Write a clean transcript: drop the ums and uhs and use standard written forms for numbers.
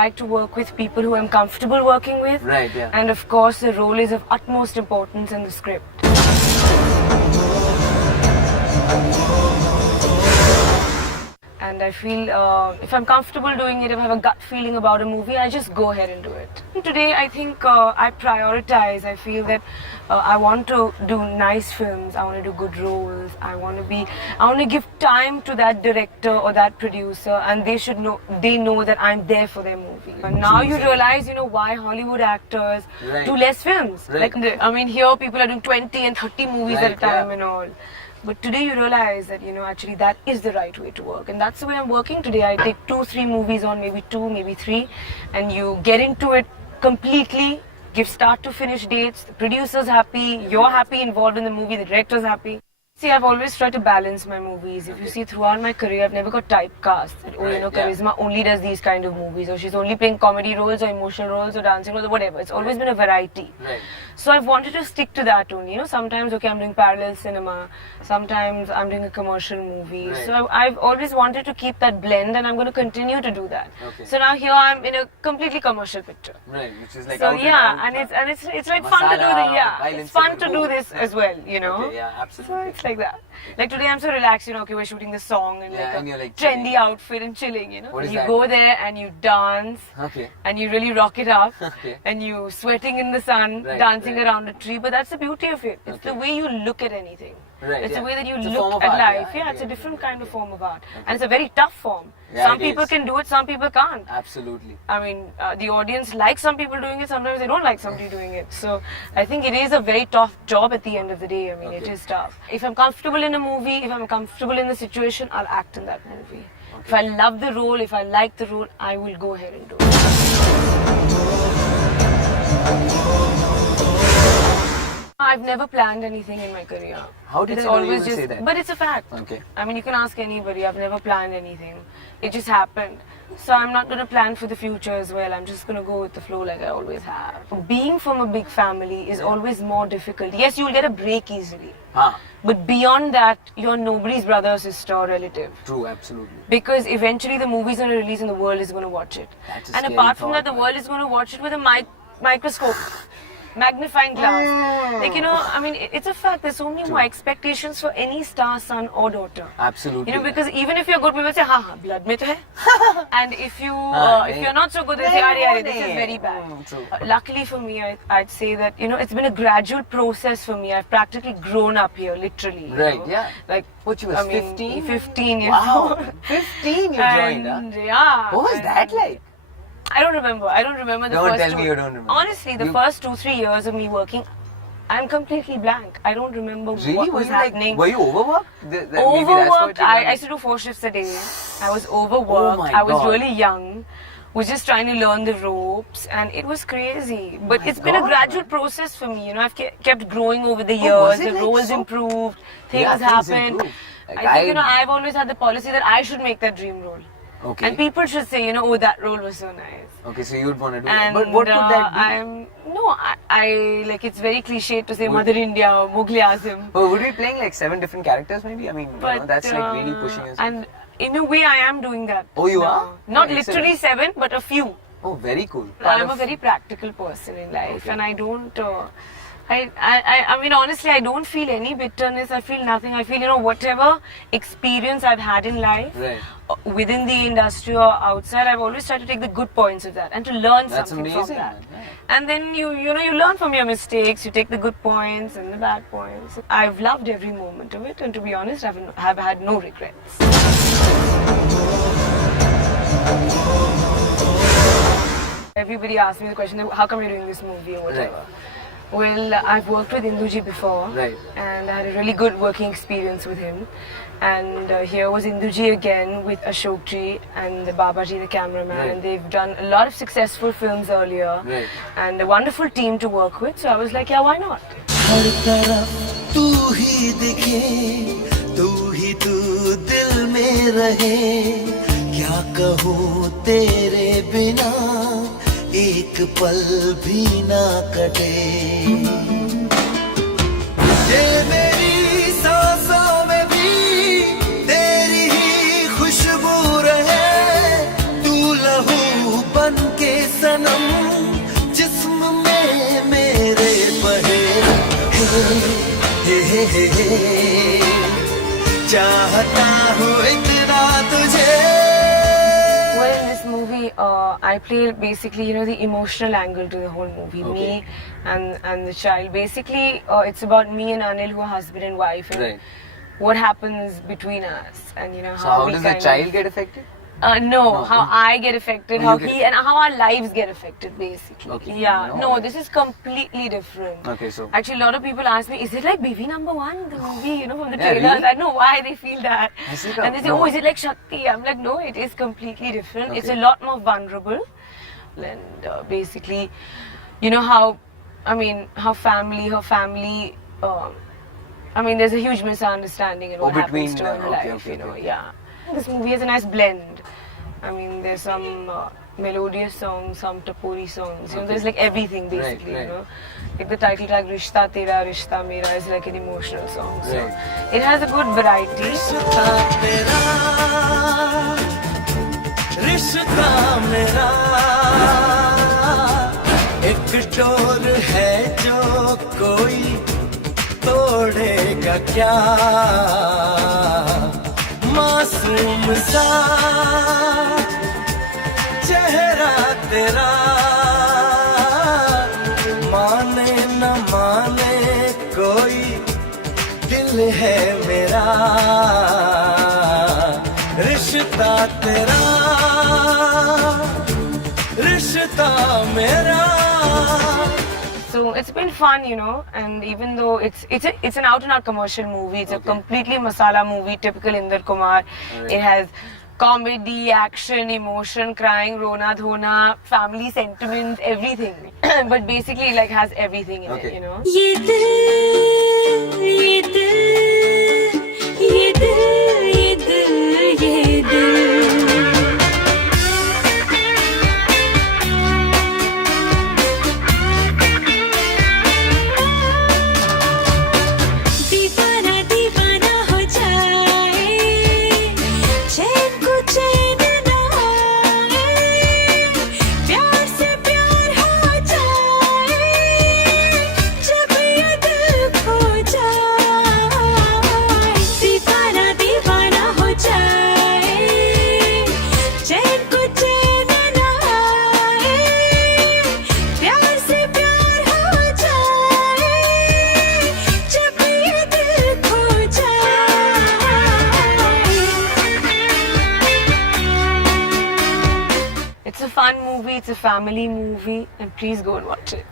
like to work with people who I'm comfortable working with. Right, yeah. And of course, the role is of utmost importance in the script. And I feel if I'm comfortable doing it, if I have a gut feeling about a movie, I just go ahead and do it. Today, I think I prioritize. I feel that I want to do nice films. I want to do good roles. I want to give time to that director or that producer, and they know that I'm there for their movie. And now you realize, why Hollywood actors do less films. Right. Like, I mean, here people are doing 20 and 30 movies at a time and all. But today you realize that, actually that is the right way to work. And that's the way I'm working today. I take 2-3 movies on, maybe 2, maybe 3, and you get into it completely, give start to finish dates, the producer's happy, you're happy involved in the movie, the director's happy. See, I've always tried to balance my movies. If you see throughout my career, I've never got typecast. That, Karisma only does these kind of movies, or she's only playing comedy roles, or emotional roles, or dancing roles, or whatever. It's always been a variety. Right. So I've wanted to stick to that only. Sometimes, I'm doing parallel cinema. Sometimes I'm doing a commercial movie. Right. So I've always wanted to keep that blend, and I'm going to continue to do that. Okay. So now here I'm in a completely commercial picture. Right, which is like So out yeah, and and it's like fun to do Masala, it's fun to violence, do this as well, Okay, yeah, So absolutely. it's like that. Like today I'm so relaxed, okay, we're shooting this song and Yeah, like and a you're, like, trendy chilling. outfit and chilling, What is You that? go there and you dance Okay. and you really rock it up Okay. and you sweating in the sun, Right, dancing right. around a tree, but that's the beauty of it. It's the Okay. way you look at anything. Right, It's yeah. the way that you It's a form look of at art, life. yeah, I It's a get it. different kind of form of art. And it's a very tough form. Yeah, Some it people is. can do it, some people can't. Absolutely. I mean, the audience likes some people doing it, sometimes they don't like somebody doing it. So I think it is a very tough job at the end of the day. I mean, it Okay. is tough. If I'm comfortable in a movie, if I'm comfortable in the situation, I'll act in that movie. If I love the role, if I like the role, I will go ahead and do it. I've never planned anything in my career. How did It's I know you always would just, say that? But it's a fact. Okay. I mean, you can ask anybody. I've never planned anything. It just happened. So I'm not going to plan for the future as well. I'm just going to go with the flow like I always have. Being from a big family is always more difficult. Yes, you'll get a break easily. But beyond that, you're nobody's brother, sister, or relative. True, absolutely. Because eventually the movie's going to release and the world is going to watch it. That's a And scary apart from that, thought, the man. world is going to watch it with a microscope. Magnifying glass. Like, I mean, it's a fact. There's so many more expectations for any star, son or daughter. Absolutely. Because even if you're good, people say, blood mein to hai. And if you're not so good, they say, this is very bad. True. Luckily for me, I'd say that, it's been a gradual process for me. I've practically grown up here, literally. Right, yeah. Like, What, you was 15? 15 years Wow. old. 15 you joined, huh? And, yeah. What was and- that like? I don't remember the Don't first tell two. me you don't remember. Honestly, the You- first 2-3 years of me working, I'm completely blank. I don't remember Really? what Were was you happening. were you overworked? Maybe that's what Overworked. you I done. used to do 4 shifts a day. I was overworked. Oh my I was God. really young. Was just trying to learn the ropes, and it was crazy. But my it's been a God, gradual man. process for me. I've kept growing over the Oh, years. was it The like roles so? improved. Things Yeah, things happened. improved. Like I think I've always had the policy that I should make that dream role. Okay. And people should say, oh, that role was so nice. Okay, so you'd want to do that. And But what would that be? I like, it's very cliche to say Would- Mother India or Mughal Azam. Oh, would we be playing like 7 different characters maybe? I mean, But that's like really pushing us. and in a way, I am doing that. Oh, you now. are? Not Oh, literally 7, but a few. Oh, very cool. I'm a very practical person in life, Okay. and I don't. I mean, honestly, I don't feel any bitterness. I feel nothing. I feel, whatever experience I've had in life, Right. within the industry or outside, I've always tried to take the good points of that and to learn That's something amazing, from that. man. Yeah. And then you learn from your mistakes. You take the good points and the bad points. I've loved every moment of it, and to be honest, have had no regrets. Everybody asks me the question, how come you're doing this movie or whatever? Right. Well, I've worked with Induji before, Right. and I had a really good working experience with him. And here was Induji again with Ashok Ji and Babaji, the cameraman, Right. and they've done a lot of successful films earlier, Right. and a wonderful team to work with. So I was like, yeah, why not? हर तरफ तू ही दिखे तू दिल में रहे क्या कहूँ तेरे बिना एक पल भी ना कटे ये मेरी सांसों में भी तेरी ही खुशबू रहे तू लहू बन सनम जिस्म में मेरे बहे हे चाहता हूँ इतना तुझे. Well, in this movie, I play basically, you know, the emotional angle to the whole movie. Okay. Me and the child. Basically, it's about me and Anil, who are husband and wife, and Right. what happens between us, and you know So how how we does the kind child of, get affected? No, how I get affected, Oh, how you get he and how our lives get affected, basically. Okay. Yeah. No. No, this is completely different. Okay, so Actually, a lot of people ask me, is it like Baby Number One, the movie, you know, from the Yeah, trailers? really? I don't know why they feel that. Is it And they say, no. oh, is it like Shakti? I'm like, no, it is completely different. It's a Okay. lot more vulnerable. And basically, you know how, I mean, her family, I mean, there's a huge misunderstanding in what between happens to them. her Okay, life, okay, you know, okay. yeah. This movie has a nice blend. I mean, there's some melodious songs, some tapori songs. You know, Okay. there's like everything basically. right. You know, like the title track "Rishta Tera Rishta Mera" is like an emotional song. So Right. it has a good variety. रिश्ता तेरा रिश्ता मेरा एक door है जो कोई तोड़ेगा क्या मासूम सा चेहरा तेरा माने न माने कोई दिल है मेरा रिश्ता तेरा रिश्ता मेरा. So it's been fun, you know, and even though it's an out and out commercial movie, it's a Okay. completely masala movie, typical Inder Kumar. Alright. It has comedy, action, emotion, crying, rona dhona, family sentiments, everything. But basically, it like has everything in Okay. it, you know. ये दिल ये दिल ये दिल ये दिल ये दिल दीवाना दीवाना हो जाए चैन को चैन न आए प्यार से प्यार हो जाए जब ये दिल खो जाए दीवाना दीवाना हो जाए चैन को चैन न आए प्यार से प्यार हो जाए जब ये दिल खो जाए. It's a fun movie, it's a family movie, and please go and watch it.